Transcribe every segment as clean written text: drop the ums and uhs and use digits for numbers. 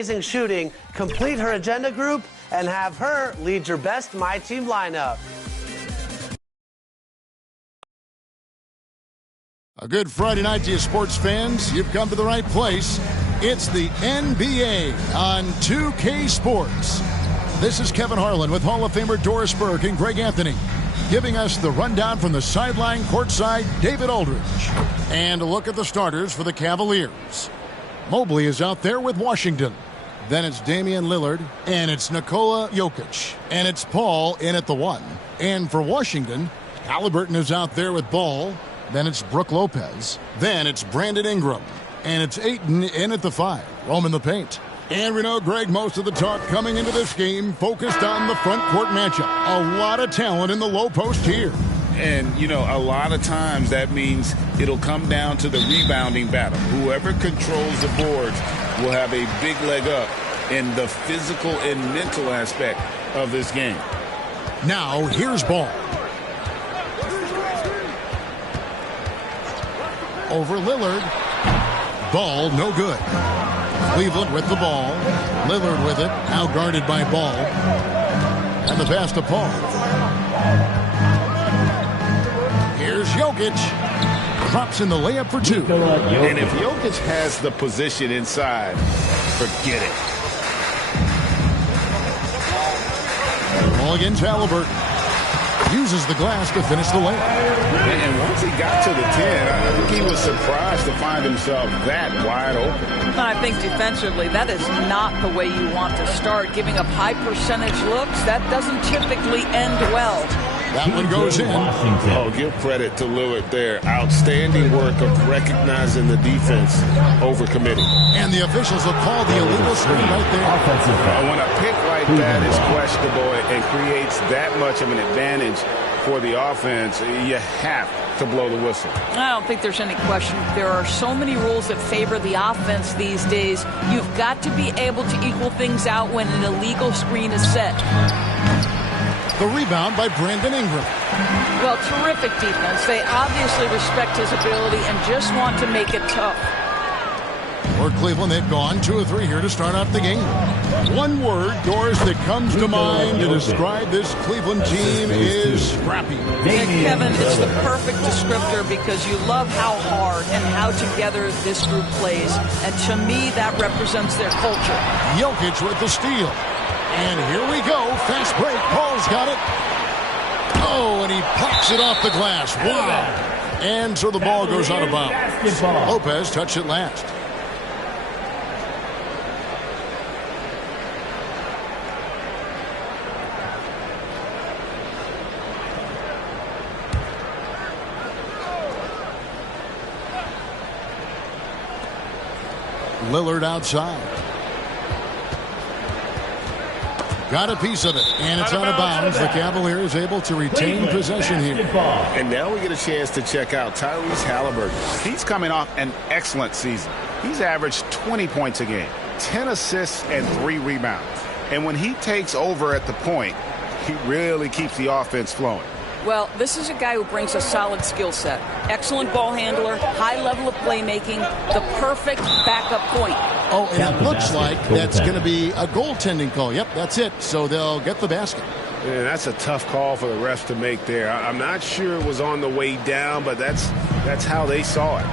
Amazing shooting, complete her agenda group, and have her lead your best My Team lineup. A good Friday night to you sports fans. You've come to the right place. It's the NBA on 2K Sports. This is Kevin Harlan with Hall of Famer Doris Burke and Greg Anthony, giving us the rundown from the sideline courtside, David Aldridge. And a look at the starters for the Cavaliers. Mobley is out there with Washington. Then it's Damian Lillard, and it's Nikola Jokic, and it's Paul in at the 1. And for Washington, Halliburton is out there with Ball. Then it's Brook Lopez. Then it's Brandon Ingram, and it's Ayton in at the 5. Roaming the paint. And we know, Greg, most of the talk coming into this game focused on the front court matchup. A lot of talent in the low post here. And, you know, a lot of times that means it'll come down to the rebounding battle. Whoever controls the boards will have a big leg up in the physical and mental aspect of this game. Now, here's Ball. Over Lillard. Ball, no good. Cleveland with the ball. Lillard with it. Now guarded by Ball. And the pass to Paul. Here's Jokic. Drops in the layup for 2. And if Jokic has the position inside, forget it. Ball against Halliburton. Uses the glass to finish the layup. And once he got to the 10, I think he was surprised to find himself that wide open. I think defensively, that is not the way you want to start. Giving up high percentage looks, that doesn't typically end well. That one goes in. Oh, give credit to Lillard there. Outstanding work of recognizing the defense over committing. And the officials will call the illegal screen right there. When a pick like that is questionable and creates that much of an advantage for the offense, you have to blow the whistle. I don't think there's any question. There are so many rules that favor the offense these days. You've got to be able to equal things out when an illegal screen is set. The rebound by Brandon Ingram. Well, terrific defense. They obviously respect his ability and just want to make it tough. For Cleveland, they've gone 2 of 3 here to start out the game. One word, Doris, that comes to mind to describe this Cleveland team is scrappy. Kevin, it's the perfect descriptor because you love how hard and how together this group plays. And to me, that represents their culture. Jokic with the steal. And here we go. Fast break. Paul's got it. Oh, and he pops it off the glass. Wow. And so the ball goes out of bounds. Lopez touched it last. Lillard outside. Got a piece of it, and it's out of bounds. The Cavaliers able to retain possession here. And now we get a chance to check out Tyrese Halliburton. He's coming off an excellent season. He's averaged 20 points a game, 10 assists, and 3 rebounds. And when he takes over at the point, he really keeps the offense flowing. Well, this is a guy who brings a solid skill set. Excellent ball handler, high level of playmaking, the perfect backup point. Oh, and it looks like that's going to be a goaltending call. Yep, that's it. So they'll get the basket. Yeah, that's a tough call for the refs to make there. I'm not sure it was on the way down, but that's how they saw it.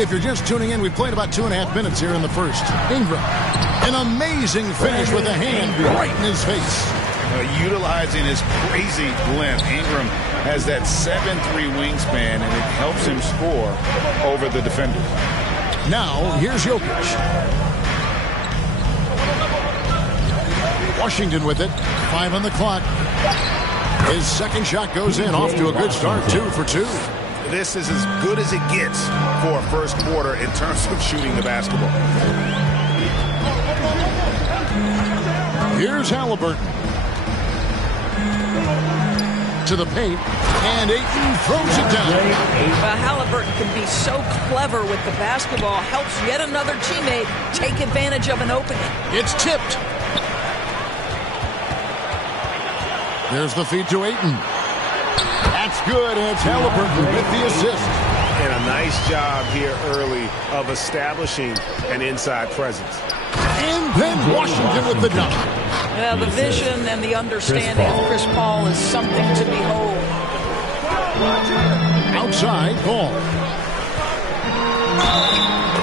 If you're just tuning in, we've played about 2.5 minutes here in the first. Ingram, an amazing finish with a hand right in his face. Utilizing his crazy length, Ingram has that 7'3" wingspan, and it helps him score over the defender. Now, here's Jokic. Washington with it. 5 on the clock. His second shot goes in, off to a good start, 2 for 2. This is as good as it gets for a first quarter in terms of shooting the basketball. Here's Halliburton. To the paint, and Ayton throws it down. Halliburton can be so clever with the basketball, helps yet another teammate take advantage of an opening. It's tipped. There's the feed to Ayton. That's good, and it's Halliburton with the assist. And a nice job here early of establishing an inside presence. And then Washington with the dunk. Yeah, the vision and the understanding of Chris Paul is something to behold. Outside, Paul.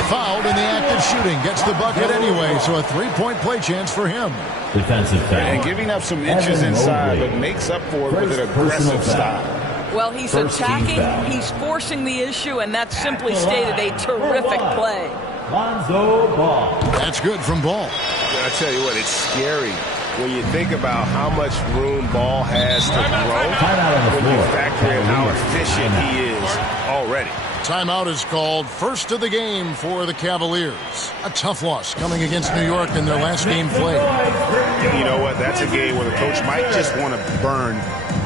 Fouled in the act of shooting. Gets the bucket anyway, so a three-point play chance for him. Defensive foul. And giving up some inches inside, but makes up for it with an aggressive style. Well, he's attacking, he's forcing the issue, and that's simply stated a terrific play. Lonzo Ball. That's good from Ball. I tell you what, it's scary when you think about how much room Ball has to grow. When you factor in how efficient he is already. Timeout is called. First of the game for the Cavaliers. A tough loss coming against New York in their last game played. You know what? That's a game where the coach might just want to burn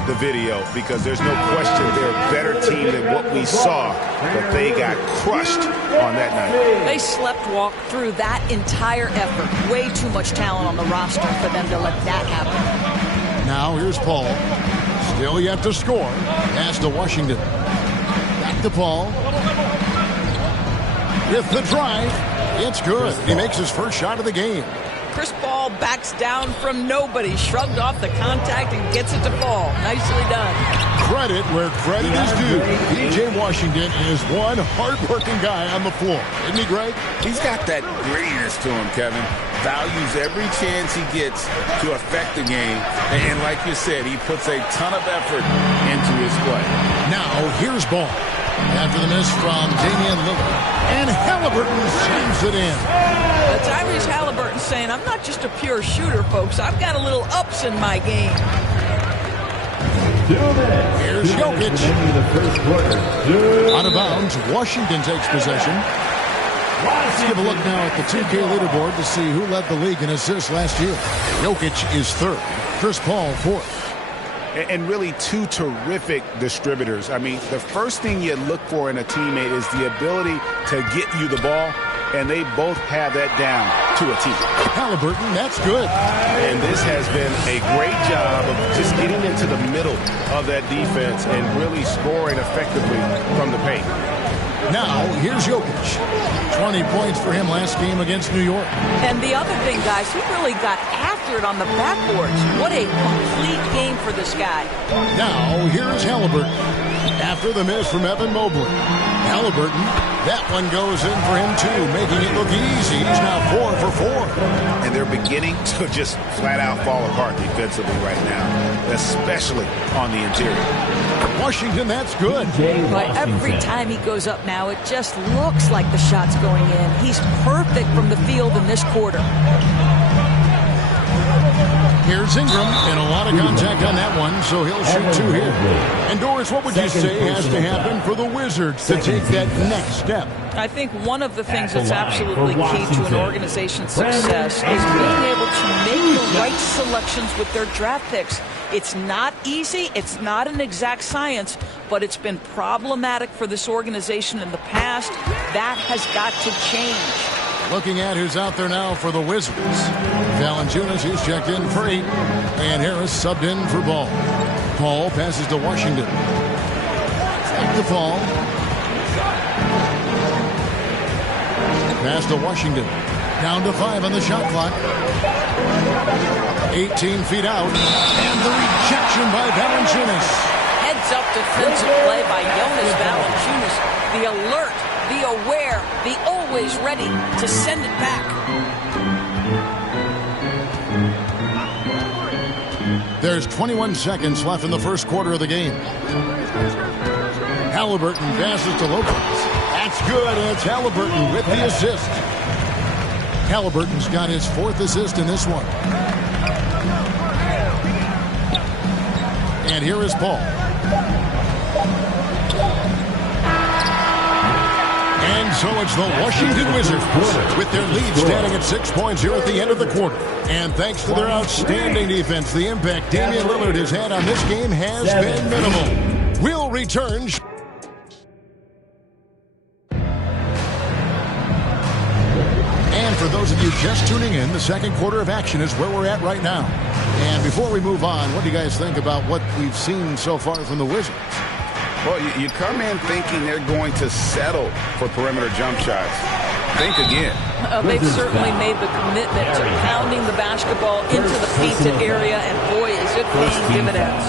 the video because there's no question they're a better team than what we saw, but they got crushed on that night. They slept-walked through that entire effort. Way too much talent on the roster for them to let that happen. Now here's Paul. Still yet to score. Pass to Washington. Back to Paul. With the drive. It's good. He makes his first shot of the game. Chris Paul backs down from nobody, shrugged off the contact and gets it to fall. Nicely done. Credit where credit is due. P.J. Washington is one hard-working guy on the floor. Isn't he, Greg? He's got that grittiness to him, Kevin. Values every chance he gets to affect the game. And like you said, he puts a ton of effort into his play. Now, here's Ball. After the miss from Damian Lillard. And Halliburton slams it in. Tyrese Halliburton saying, I'm not just a pure shooter, folks. I've got a little ups in my game. 2 minutes. Here's Jokic. Out of bounds. Washington takes possession. Let's give a look now at the 2K leaderboard to see who led the league in assists last year. Jokic is third. Chris Paul fourth. And really two terrific distributors. I mean, the first thing you look for in a teammate is the ability to get you the ball, and they both have that down to a T. Halliburton, that's good. And this has been a great job of just getting into the middle of that defense and really scoring effectively from the paint. Now, here's Jokic. 20 points for him last game against New York. And the other thing, guys, he really got after it on the backboards. What a complete game for this guy. Now, here's Halliburton. After the miss from Evan Mobley. Halliburton, that one goes in for him too, making it look easy. He's now 4 for 4. And they're beginning to just flat out fall apart defensively right now, especially on the interior. Washington, that's good. But every time he goes up now, it just looks like the shot's going in. He's perfect from the field in this quarter. Here's Ingram, and a lot of contact on that one, so he'll shoot 2 here. And Doris, what would you say has to happen for the Wizards to take that next step? I think one of the things that's absolutely key to an organization's success is being able to make the right selections with their draft picks. It's not easy, it's not an exact science, but it's been problematic for this organization in the past. That has got to change. Looking at who's out there now for the Wizards. Valanciunas, he's checked in for 8. And Harris subbed in for Ball. Paul passes to Washington. Back to Paul. Pass to Washington. Down to 5 on the shot clock. 18 feet out. And the rejection by Valanciunas. Heads-up defensive play by Jonas Valanciunas. The alert, the aware, the always ready to send it back. There's 21 seconds left in the first quarter of the game. Halliburton passes to Lopez. That's good, and it's Halliburton with the assist. Halliburton's got his 4th assist in this one. And here is Paul. And so it's the Washington Wizards with their lead standing at 6 points here at the end of the quarter. And thanks to their outstanding defense, the impact Damian Lillard has had on this game has been minimal. We'll return. And for those of you just tuning in, the second quarter of action is where we're at right now. And before we move on, what do you guys think about what we've seen so far from the Wizards? Well, you come in thinking they're going to settle for perimeter jump shots. Think again. They've certainly made the commitment to pounding the basketball into the painted area, and boy, is it paying dividends.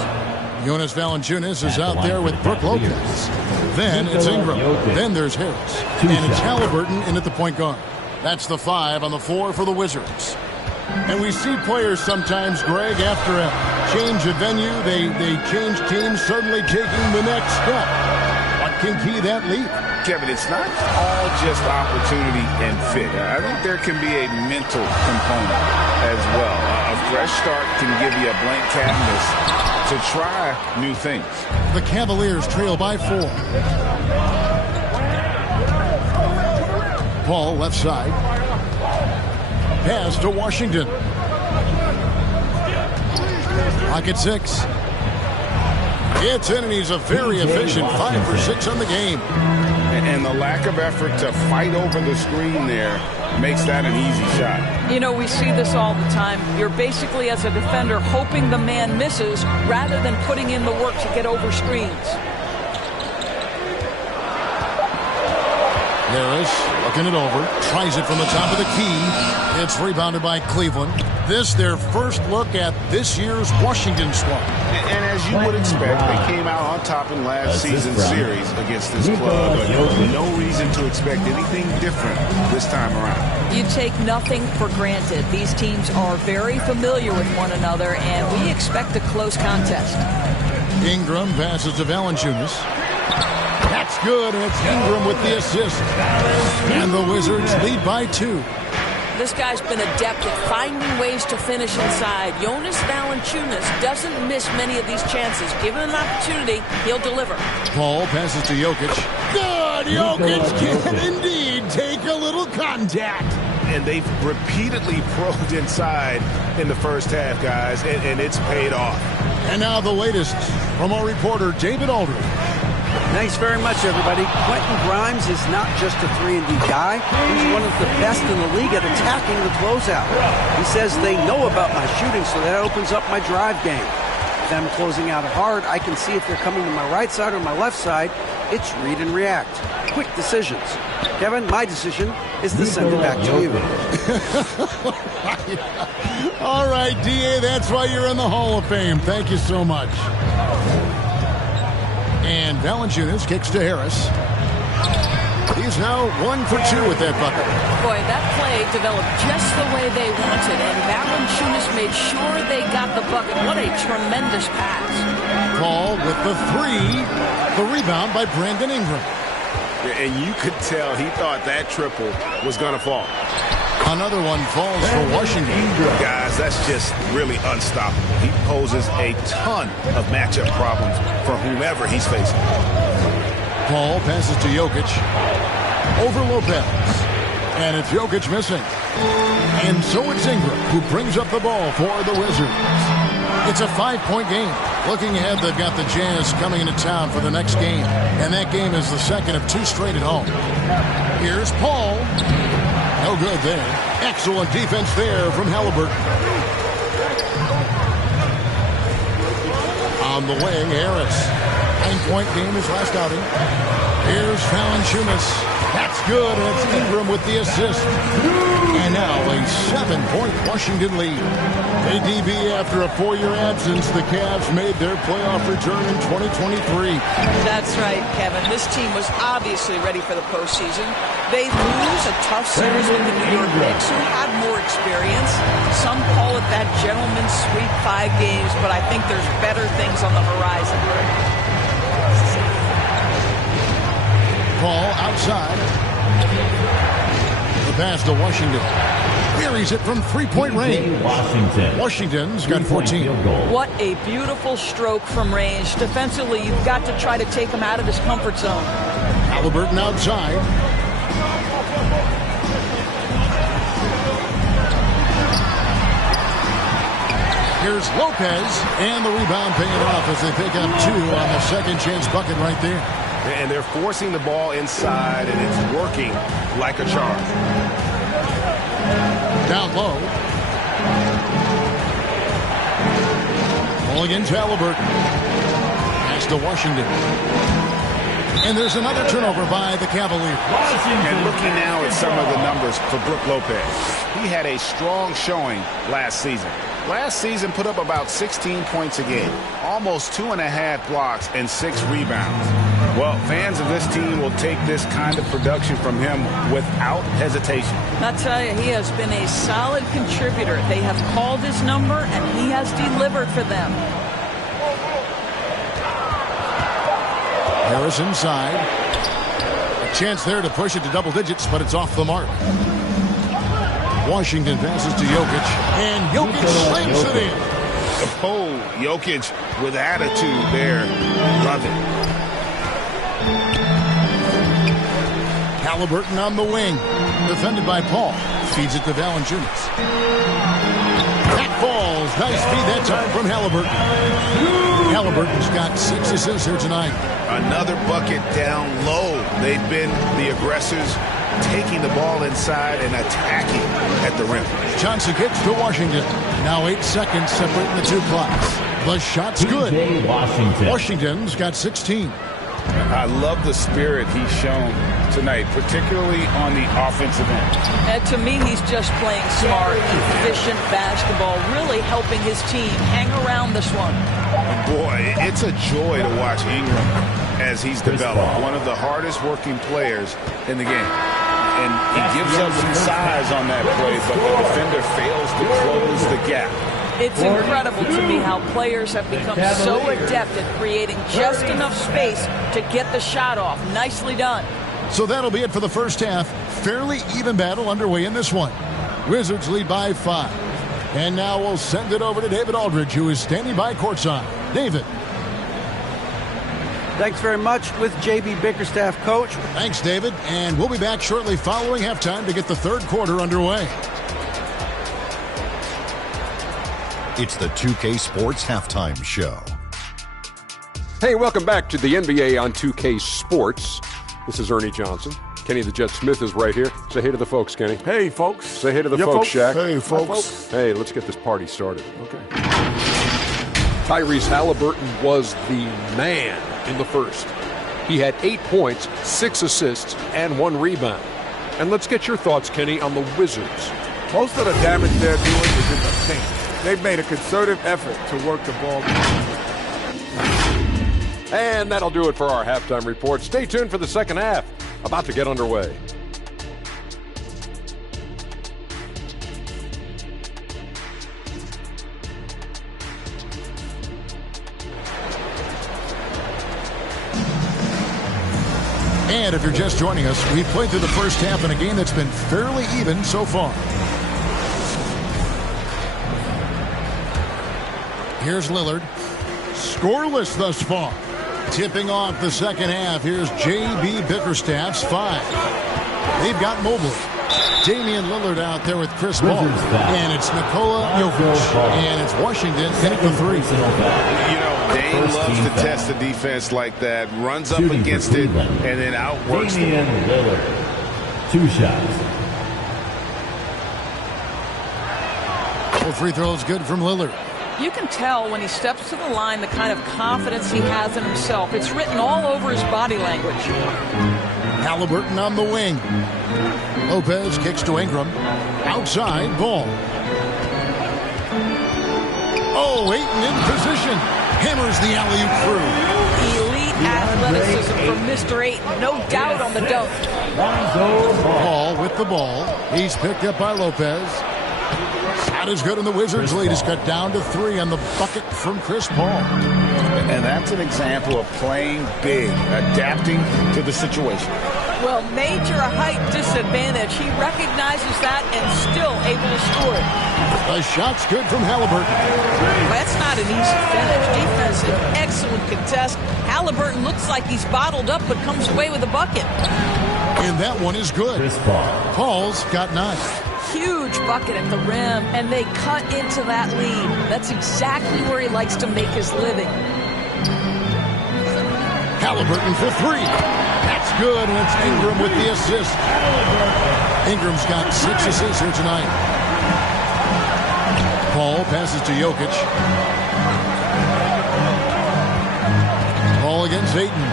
Jonas Valanciunas is out there with Brook Lopez. Then it's Ingram. Then there's Harris. And it's Halliburton in at the point guard. That's the 5 on the floor for the Wizards. And we see players sometimes, Greg, after a change of venue, they change teams, suddenly taking the next step. What can key that leap? Kevin, it's not all just opportunity and fit. I think there can be a mental component as well. A fresh start can give you a blank canvas to try new things. The Cavaliers trail by 4. Paul left side. Pass to Washington. Pocket 6. It's in, and he's a very efficient 5 for 6 on the game. And the lack of effort to fight over the screen there makes that an easy shot. You know, we see this all the time. You're basically, as a defender, hoping the man misses rather than putting in the work to get over screens. Harris looking it over, tries it from the top of the key. It's rebounded by Cleveland. This their first look at this year's Washington squad. And as you would expect, they came out on top in last season's series against this club. But no reason to expect anything different this time around. You take nothing for granted. These teams are very familiar with one another, and we expect a close contest. Ingram passes to Valanciunas. That's good, and it's Ingram with the assist. And the Wizards lead by 2. This guy's been adept at finding ways to finish inside. Jonas Valanciunas doesn't miss many of these chances. Given an opportunity, he'll deliver. Paul passes to Jokic. Good! Jokic can indeed take a little contact. And they've repeatedly probed inside in the first half, guys, and it's paid off. And now the latest from our reporter, David Aldridge. Thanks very much, everybody. Quentin Grimes is not just a 3-and-D guy. He's one of the best in the league at attacking the closeout. He says they know about my shooting, so that opens up my drive game. If I'm closing out hard, I can see if they're coming to my right side or my left side. It's read and react. Quick decisions. Kevin, my decision is to send it back to you. All right, D.A., that's why you're in the Hall of Fame. Thank you so much. And Valanciunas kicks to Harris. He's now 1 for 2 with that bucket. Boy, that play developed just the way they wanted, and Valanciunas made sure they got the bucket. What a tremendous pass. Paul with the 3. The rebound by Brandon Ingram. And you could tell he thought that triple was going to fall. Another one falls for Washington. Guys, that's just really unstoppable. He poses a ton of matchup problems for whomever he's facing. Paul passes to Jokic. Over Lopez. And it's Jokic missing. And so it's Ingram who brings up the ball for the Wizards. It's a 5-point game. Looking ahead, they've got the Jazz coming into town for the next game. And that game is the second of 2 straight at home. Here's Paul. No good there. Excellent defense there from Halliburton. On the wing, Harris. 9-point game his last outing. Here's Valanciunas. That's good, and it's Ingram with the assist. And now a 7-point Washington lead. ADB, after a 4-year absence, the Cavs made their playoff return in 2023. That's right, Kevin. This team was obviously ready for the postseason. They lose a tough series with the New York Knicks, who had more experience. Some call it that gentleman's sweep 5 games, but I think there's better things on the horizon. Paul outside. The pass to Washington. Buries it from 3-point range. Washington's got 14. What a beautiful stroke from range. Defensively, you've got to try to take him out of his comfort zone. Halliburton outside. Here's Lopez, and the rebound paying off as they pick up 2 on the second chance bucket right there. And they're forcing the ball inside, and it's working like a charm. Down low. Mulligan's Halliburton. Pass kicks to Washington. And there's another turnover by the Cavaliers. And looking now at some of the numbers for Brook Lopez. He had a strong showing last season. Last season put up about 16 points a game, almost 2.5 blocks and 6 rebounds. Well, fans of this team will take this kind of production from him without hesitation. I'll tell you, he has been a solid contributor. They have called his number, and he has delivered for them. Harris inside. A chance there to push it to double digits, but it's off the mark. Washington passes to Jokic, and Jokic slams it in. Oh, Jokic with attitude there. Love it. Halliburton on the wing. Defended by Paul. Feeds it to Valanciunas. That falls. Nice feed that time from Halliburton. Halliburton's got 6 assists here tonight. Another bucket down low. They've been the aggressors, taking the ball inside and attacking at the rim. Johnson kicks to Washington. Now 8 seconds separating the two clocks. The shot's good. Washington's got 16. I love the spirit he's shown tonight, particularly on the offensive end. And to me, he's just playing smart, efficient basketball, really helping his team hang around this one. Boy, it's a joy to watch Ingram as he's developed. One of the hardest working players in the game. And he gives up some size on that play, but the defender fails to close the gap. It's incredible to me how players have become so adept at creating just enough space to get the shot off. Nicely done. So that'll be it for the first half. Fairly even battle underway in this one. Wizards lead by 5. And now we'll send it over to David Aldridge, who is standing by courtside. David. Thanks very much with JB Bickerstaff, Coach. Thanks, David. And we'll be back shortly following halftime to get the third quarter underway. It's the 2K Sports Halftime Show. Hey, welcome back to the NBA on 2K Sports. This is Ernie Johnson. Kenny the Jet Smith is right here. Say hey to the folks, Kenny. Hey, folks. Say hey to the folks, Shaq. Hey, folks. Hey, let's get this party started. Okay. Tyrese Halliburton was the man in the first. He had 8 points, 6 assists, and 1 rebound. And let's get your thoughts, Kenny, on the Wizards. Most of the damage they're doing is in the paint. They've made a concerted effort to work the ball. And that'll do it for our halftime report. Stay tuned for the second half. About to get underway. And if you're just joining us, we've played through the first half in a game that's been fairly even so far. Here's Lillard. Scoreless thus far. Tipping off the second half. Here's J.B. Bickerstaff's 5. They've got Mobley. Damian Lillard out there with Chris Paul. And it's Nikola Jokic. And it's Washington hitting the 3. You know, Dame loves to test the defense like that. Runs up against it and then outworks Damian Lillard. 2 shots. Full free throws good from Lillard. You can tell when he steps to the line the kind of confidence he has in himself. It's written all over his body language. Halliburton on the wing. Lopez kicks to Ingram. Outside, Ball. Oh, Ayton in position. Hammers the alley-oop through. Elite athleticism from Mr. Ayton. No doubt on the dunk. Ball with the ball. He's picked up by Lopez. Shot is good, and the Wizards' lead is cut down to 3 on the bucket from Chris Paul. And that's an example of playing big, adapting to the situation. Well, major height disadvantage. He recognizes that and still able to score it. The shot's good from Halliburton. That's not an easy finish. Defensive, excellent contest. Halliburton looks like he's bottled up but comes away with a bucket. And that one is good. Paul's got 9. Huge bucket at the rim, and they cut into that lead. That's exactly where he likes to make his living. Halliburton for 3. That's good, and it's Ingram with the assist. Ingram's got 6 assists here tonight. Paul passes to Jokic. against Ayton.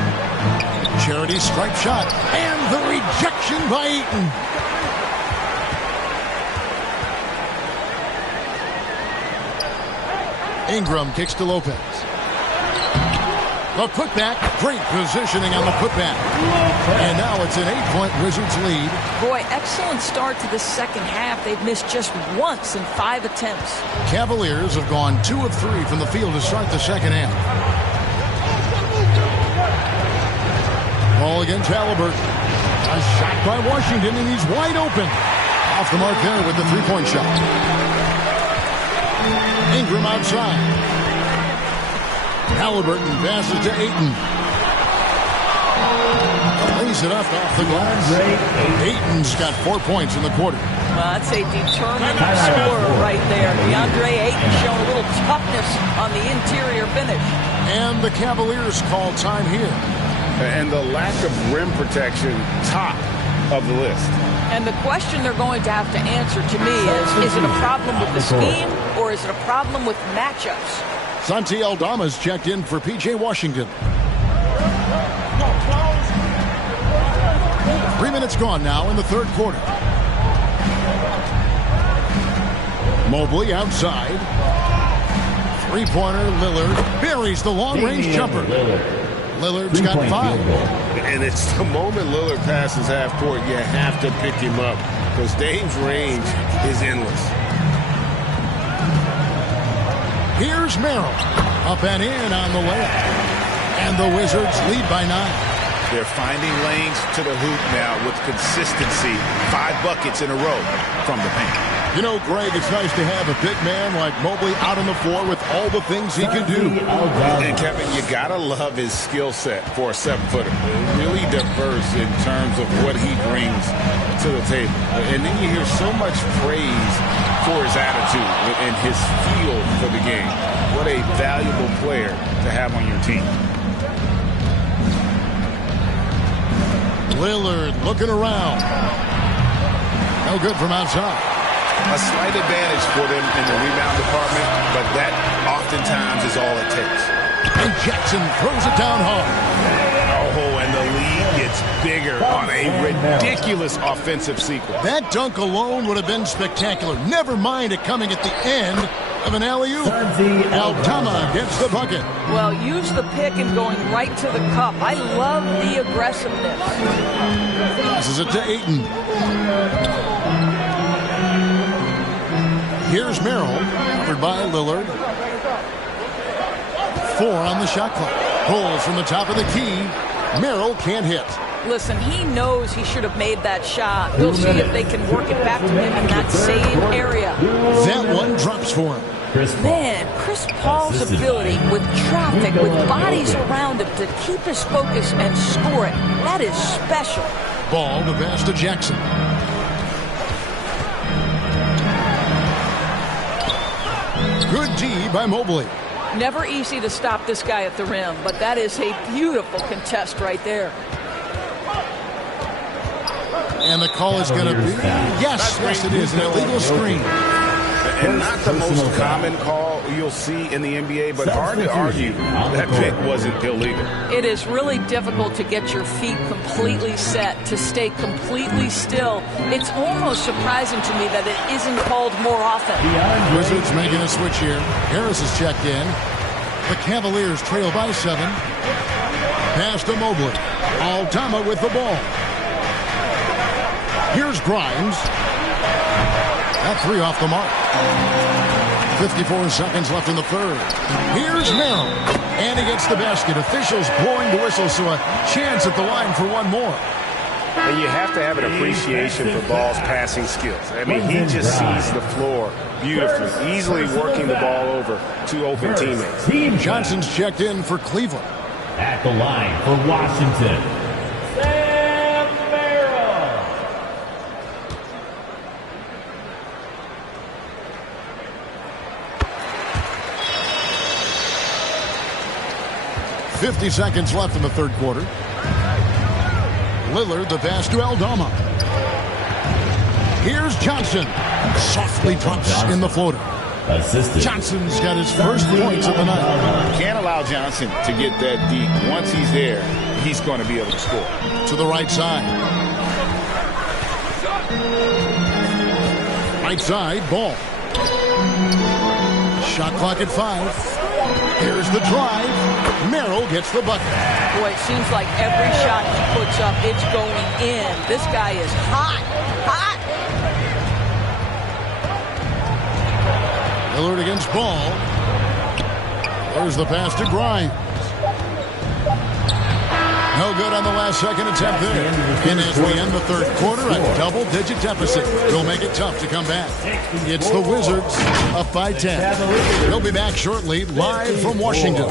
Charity stripe shot. And the rejection by Ayton. Ingram kicks to Lopez. The putback. Great positioning on the putback. And now it's an 8-point Wizards lead. Boy, excellent start to the second half. They've missed just once in 5 attempts. Cavaliers have gone 2 of 3 from the field to start the second half. Ball against Halliburton. A shot by Washington, and he's wide open. Off the mark there with the three-point shot. Ingram outside. Halliburton passes to Ayton. Lays it up off the glass. Ayton's got 4 points in the quarter. Well, that's a determined scorer right there. DeAndre Ayton showing a little toughness on the interior finish. And the Cavaliers call time here. And the lack of rim protection, top of the list. And the question they're going to have to answer to me is it a problem with the scheme or is it a problem with matchups? Santi Aldama's checked in for P.J. Washington. 3 minutes gone now in the third quarter. Mobley outside. Three-pointer, Lillard buries the long-range jumper. Lillard's got 5. And it's the moment Lillard passes half court, you have to pick him up because Dame's range is endless. Here's Merrill. Up and in on the layup. And the Wizards lead by 9. They're finding lanes to the hoop now with consistency. 5 buckets in a row from the paint. You know, Greg, it's nice to have a big man like Mobley out on the floor with all the things he can do. And Kevin, you gotta love his skill set for a 7-footer. Really diverse in terms of what he brings to the table. And then you hear so much praise for his attitude and his feel for the game. What a valuable player to have on your team. Lillard looking around. No good from outside. A slight advantage for them in the rebound department, but that oftentimes is all it takes. And Jackson throws it down hard. Oh, and the lead gets bigger on a ridiculous offensive sequence. That dunk alone would have been spectacular. Never mind it coming at the end of an alley-oop. Aldama gets the bucket. Well, use the pick and going right to the cup. I love the aggressiveness. Passes it to Ayton. Here's Merrill, covered by Lillard. 4 on the shot clock. Pulls from the top of the key. Merrill can't hit. Listen, he knows he should have made that shot. We'll see if they can work it back to him in that same area. That one drops for him. Man, Chris Paul's ability with traffic, with bodies around him to keep his focus and score it, that is special. Ball to pass to Jackson. Good D by Mobley. Never easy to stop this guy at the rim, but that is a beautiful contest right there. And the call is going to be, yes, it is, an illegal screen. And not the most common call you'll see in the NBA, but hard to argue that pick wasn't illegal. It is really difficult to get your feet completely set, to stay completely still. It's almost surprising to me that it isn't called more often. Wizards making a switch here. Harris is checked in. The Cavaliers trail by 7. Pass to Mobley. Aldama with the ball. Here's Grimes. That 3 off the mark. 54 seconds left in the third. Here's Merrill. And he gets the basket. Officials blowing the whistle, so a chance at the line for one more. And you have to have an appreciation for Ball's passing skills. I mean, he just sees the floor beautifully, easily working the ball over to open teammates. Johnson's checked in for Cleveland. At the line for Washington, 50 seconds left in the third quarter. Lillard, the pass to Aldama. Here's Johnson. Softly drops in the floater. assisted. Johnson's got his first points of the night. Can't allow Johnson to get that deep. Once he's there, he's going to be able to score. To the right side. Right side, Ball. Shot clock at 5. Here's the drive. Merrill gets the bucket. Boy, it seems like every shot he puts up, it's going in. This guy is hot. Hot. Lillard against Ball. There's the pass to Grimes. No good on the last second attempt there. And as we end the third quarter, a double-digit deficit will make it tough to come back. It's the Wizards up by 10. We'll be back shortly, live from Washington.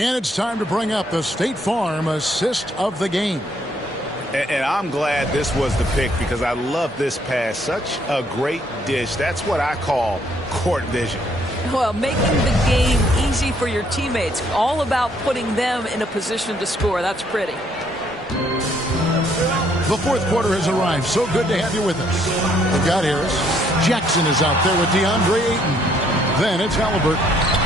And it's time to bring up the State Farm assist of the game. And I'm glad this was the pick because I love this pass. Such a great dish. That's what I call court vision. Well, making the game easy for your teammates. All about putting them in a position to score. That's pretty. The fourth quarter has arrived. So good to have you with us. We've got Harris. Jackson is out there with DeAndre Ayton. Then it's Halliburton.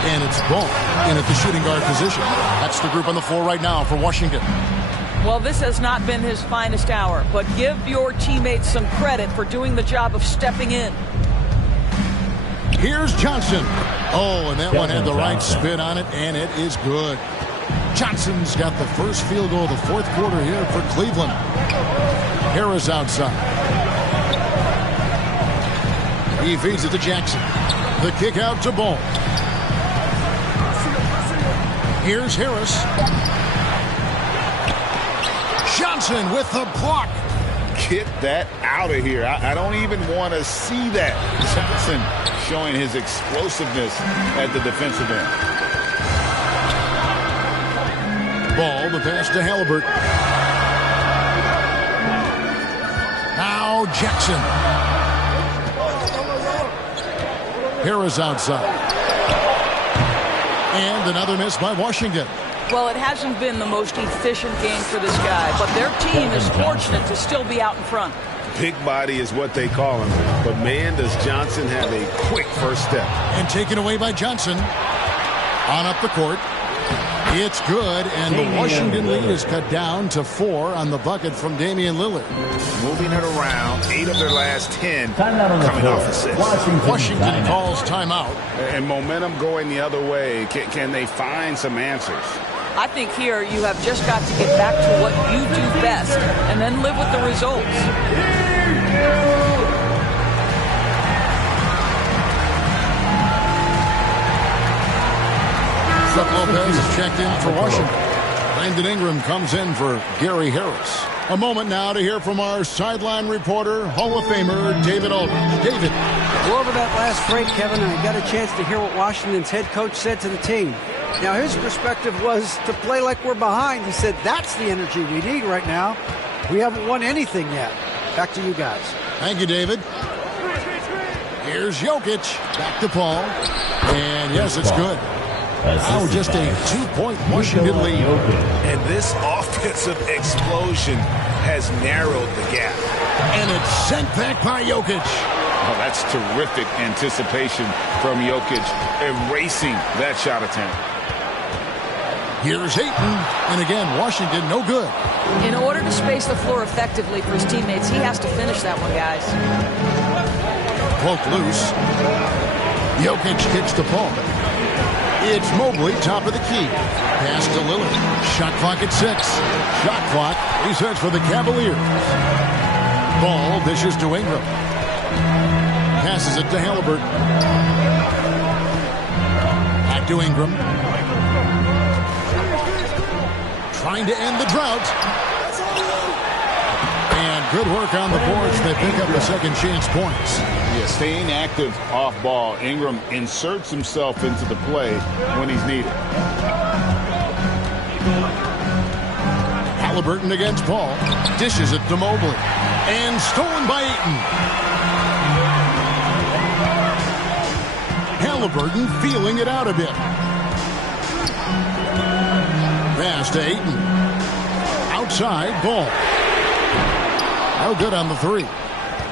And it's Ball in at the shooting guard position. That's the group on the floor right now for Washington. Well, this has not been his finest hour, but give your teammates some credit for doing the job of stepping in. Here's Johnson. Oh, and that one had the right spin on it, and it is good. Johnson's got the first field goal of the fourth quarter here for Cleveland. Harris outside. He feeds it to Jackson. The kick out to Ball. Here's Harris. Johnson with the block. Get that out of here. I don't even want to see that. Johnson showing his explosiveness at the defensive end. Ball, the pass to Halliburton. Now Jackson. Harris outside. And another miss by Washington. Well, it hasn't been the most efficient game for this guy, but their team is fortunate to still be out in front. Big body is what they call him. But, man, does Johnson have a quick first step. And taken away by Johnson. On up the court. It's good, and the Washington lead is cut down to 4 on the bucket from Damian Lillard. Moving it around, 8 of their last 10 coming off assists. Washington calls timeout. And momentum going the other way. Can they find some answers? I think here you have just got to get back to what you do best and then live with the results. Brook Lopez is checked in for Washington. Brandon Ingram comes in for Gary Harris. A moment now to hear from our sideline reporter, Hall of Famer David Aldridge. David. Well, over that last break, Kevin, I got a chance to hear what Washington's head coach said to the team. Now, his perspective was to play like we're behind. He said that's the energy we need right now. We haven't won anything yet. Back to you guys. Thank you, David. Here's Jokic. Back to Paul. And yes, it's good. Now just a 2-point Washington lead. And this offensive explosion has narrowed the gap. And it's sent back by Jokic. Oh, that's terrific anticipation from Jokic, erasing that shot attempt. Here's Ayton. And again, Washington no good. In order to space the floor effectively for his teammates, he has to finish that one, guys. Cloak loose. Jokic kicks to Paul. It's Mobley, top of the key. Pass to Lillard. Shot clock at 6. Shot clock resets for the Cavaliers. Ball dishes to Ingram. Passes it to Halliburton. Back to Ingram. Trying to end the drought. And good work on the boards. They pick up the second chance points. Yeah, staying active off ball. Ingram inserts himself into the play when he's needed. Halliburton against Paul. Dishes it to Mobley. And stolen by Ayton. Halliburton feeling it out a bit. Pass to Ayton. Outside, Ball. No good on the three.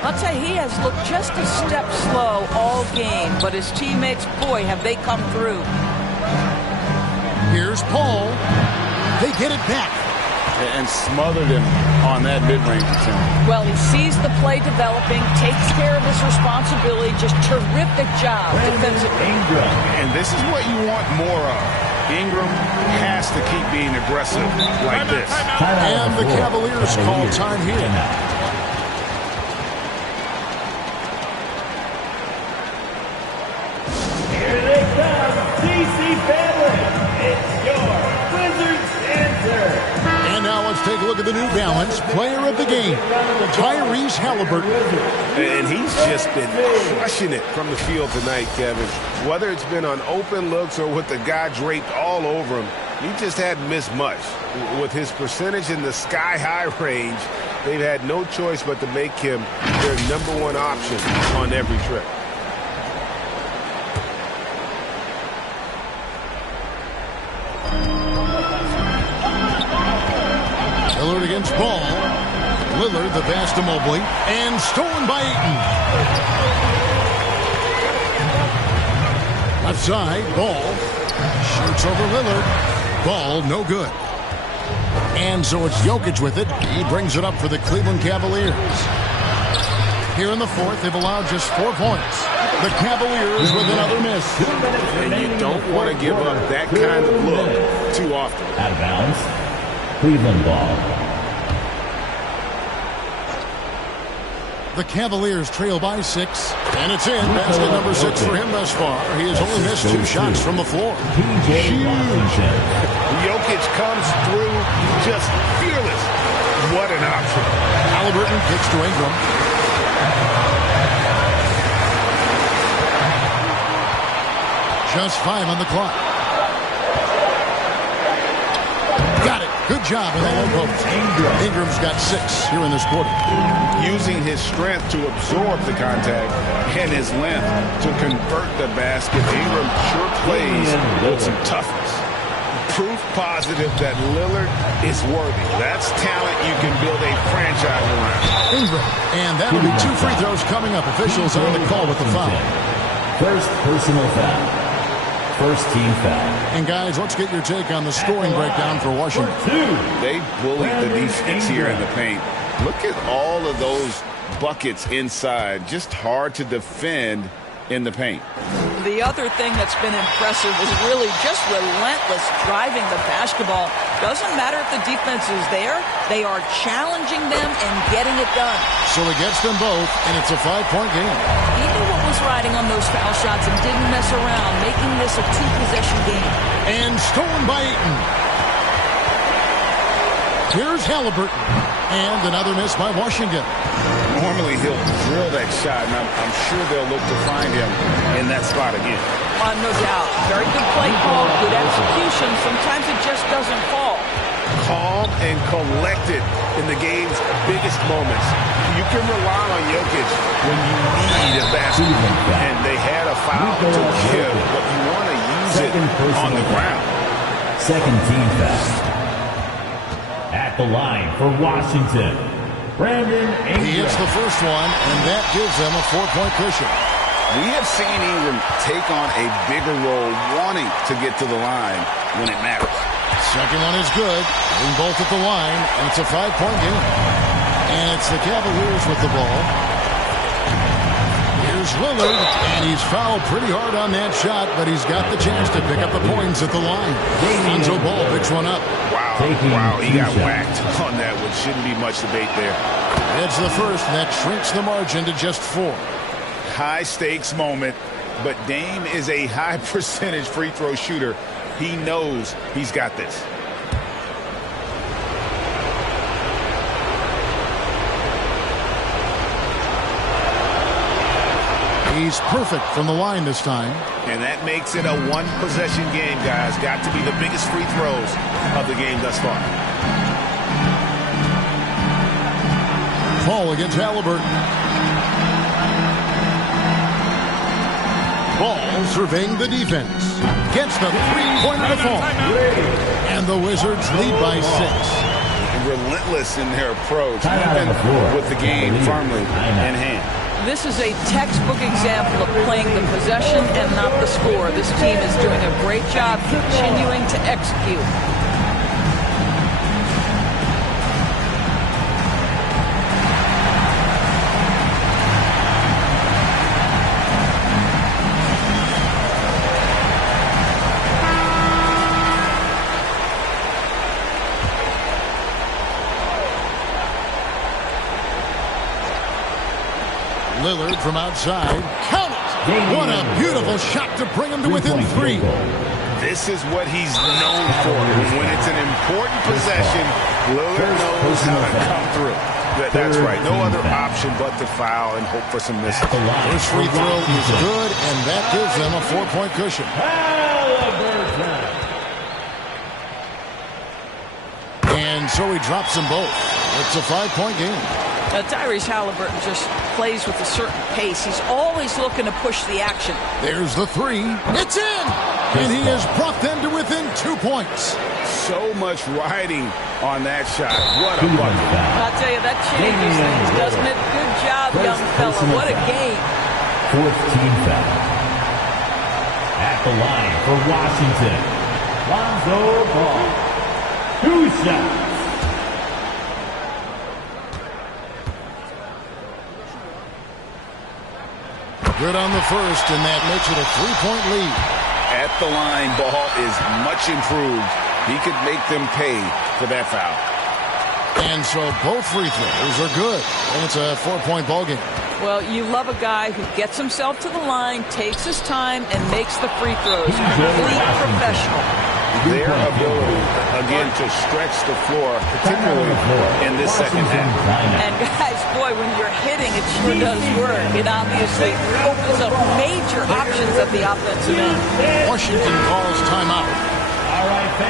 I'll tell you, he has looked just a step slow all game, but his teammates, boy, have they come through. Here's Paul. They get it back. And smothered him on that mid-range attempt. Well, he sees the play developing, takes care of his responsibility. Just terrific job defensively. And this is what you want more of. Ingram has to keep being aggressive like this. And the Cavaliers call time here. Here they come, DC family. It's your Wizards answer. And now let's take a look at the New Balance player of the game, Tyrese Halliburton. And he's just been crushing it from the field tonight, Kevin. Whether it's been on open looks or with the guy draped all over him, he just hadn't missed much. With his percentage in the sky-high range, they've had no choice but to make him their #1 option on every trip. Lillard against Ball. Lillard, the pass to Mobley, and stolen by Ayton. Left side, Ball shoots over Lillard. Ball, no good. And so it's Jokic with it. He brings it up for the Cleveland Cavaliers. Here in the fourth, they've allowed just 4 points. The Cavaliers with another miss. And you don't want to give up that kind of look too often. Out of bounds. Cleveland ball. The Cavaliers trail by 6, and it's in. Basket number 6 for him thus far. He has only missed 2 shots from the floor. Huge. Jokic comes through just fearless. What an option. Halliburton kicks to Ingram. Just 5 on the clock. Got it. Good job in the low post. Ingram's got 6 here in this quarter. Using his strength to absorb the contact and his length to convert the basket. Ingram sure plays with some toughness. Proof positive that Lillard is worthy. That's talent you can build a franchise around. Ingram. And that'll be 2 free throws coming up. Officials on the call with the foul. First personal foul. First team foul. And guys, let's get your take on the scoring breakdown for Washington. They bullied the defense here in the paint. Look at all of those buckets inside. Just hard to defend in the paint. The other thing that's been impressive is really just relentless driving the basketball. Doesn't matter if the defense is there. They are challenging them and getting it done. So he gets them both, and it's a 5-point game. He knew what was riding on those foul shots and didn't mess around, making this a 2-possession game. And stolen by Ayton. Here's Halliburton. And another miss by Washington. Normally he'll drill that shot, and I'm sure they'll look to find him in that spot again. No doubt. Very good play call, good execution. Sometimes it just doesn't fall. Calm and collected in the game's biggest moments. You can rely on Jokic when you need a basket. And they had a foul to give, but you want to use it on the ground. Second team foul. At the line for Washington, Brandon Ingram. He hits the first one, and that gives them a 4-point cushion. We have seen Ingram take on a bigger role, wanting to get to the line when it matters. Second one is good. Being both at the line, and it's a 5-point game. And it's the Cavaliers with the ball. Here's Lillard, and he's fouled pretty hard on that shot, but he's got the chance to pick up the points at the line. Lonzo Ball picks one up. Wow, he got whacked on that one. Shouldn't be much debate there. It's the first, and that shrinks the margin to just 4. High stakes moment, but Dame is a high percentage free throw shooter. He knows he's got this. He's perfect from the line this time. And that makes it a 1-possession game, guys. Got to be the biggest free throws of the game thus far. Paul against Halliburton. Ball surveying the defense. Gets the three-pointer to fall. And the Wizards lead by 6. Relentless in their approach, even with the game firmly in hand. This is a textbook example of playing the possession and not the score. This team is doing a great job continuing to execute. Lillard from outside. Count it! What a beautiful shot to bring him to within 3. This is what he's known for. When it's an important possession, Lillard knows how to come through. That's right. No other option but to foul and hope for some misses. First free throw is good, and that gives them a 4-point cushion. And so he drops them both. It's a 5-point game. Tyrese Halliburton just plays with a certain pace. He's always looking to push the action. There's the 3. It's in! And he has brought them to within 2 points. So much riding on that shot. What a bucket. I'll tell you, that changes things, doesn't it? Good job, young fella. What a game. 4th team foul. At the line for Washington, Lonzo Ball. 2 shots. Good on the first, and that makes it a 3-point lead. At the line, Ball is much improved. He could make them pay for that foul. And so both free throws are good, and it's a 4-point ball game. Well, you love a guy who gets himself to the line, takes his time, and makes the free throws. Complete professional. Their ability, again, to stretch the floor, particularly in this second half. And guys, boy, when you're hitting, it sure does work. It obviously opens up major options at the offensive end. Washington calls timeout.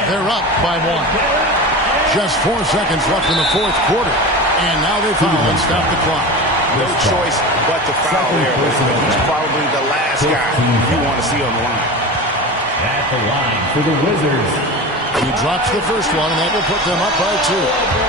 They're up by 1. Just 4 seconds left in the 4th quarter. And now they foul and stop the clock. No choice but to foul there. He's probably the last guy you want to see on the line. At the line for the Wizards. He drops the first one, and that will put them up by 2.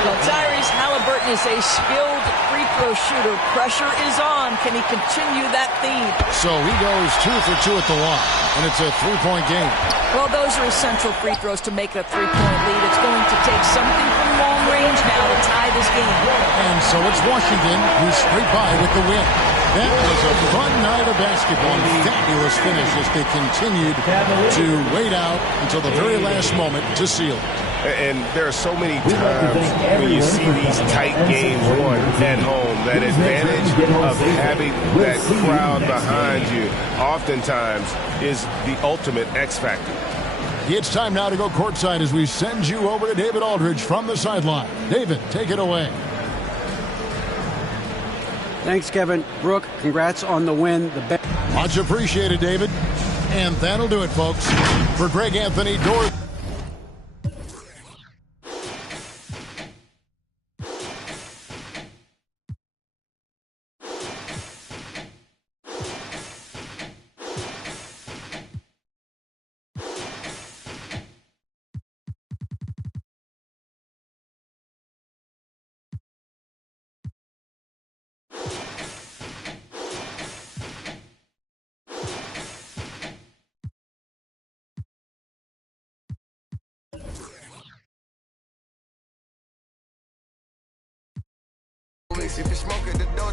Well, Tyrese Halliburton is a skilled free throw shooter. Pressure is on. Can he continue that theme? So he goes 2 for 2 at the line, and it's a 3-point game. Well, those are essential free throws to make it a 3-point lead. It's going to take something from long range now to tie this game. And so it's Washington who scrape by with the win. That was a fun night of basketball. Fabulous finish as they continued to wait out until the very last moment to seal it. And there are so many times when you see these tight games won at home, that advantage of having that crowd behind you oftentimes is the ultimate X factor. It's time now to go courtside as we send you over to David Aldridge from the sideline. David, take it away. Thanks, Kevin. Brooke, congrats on the win. Much appreciated, David. And that'll do it, folks. For Greg Anthony, Doris. If you're smoking the door,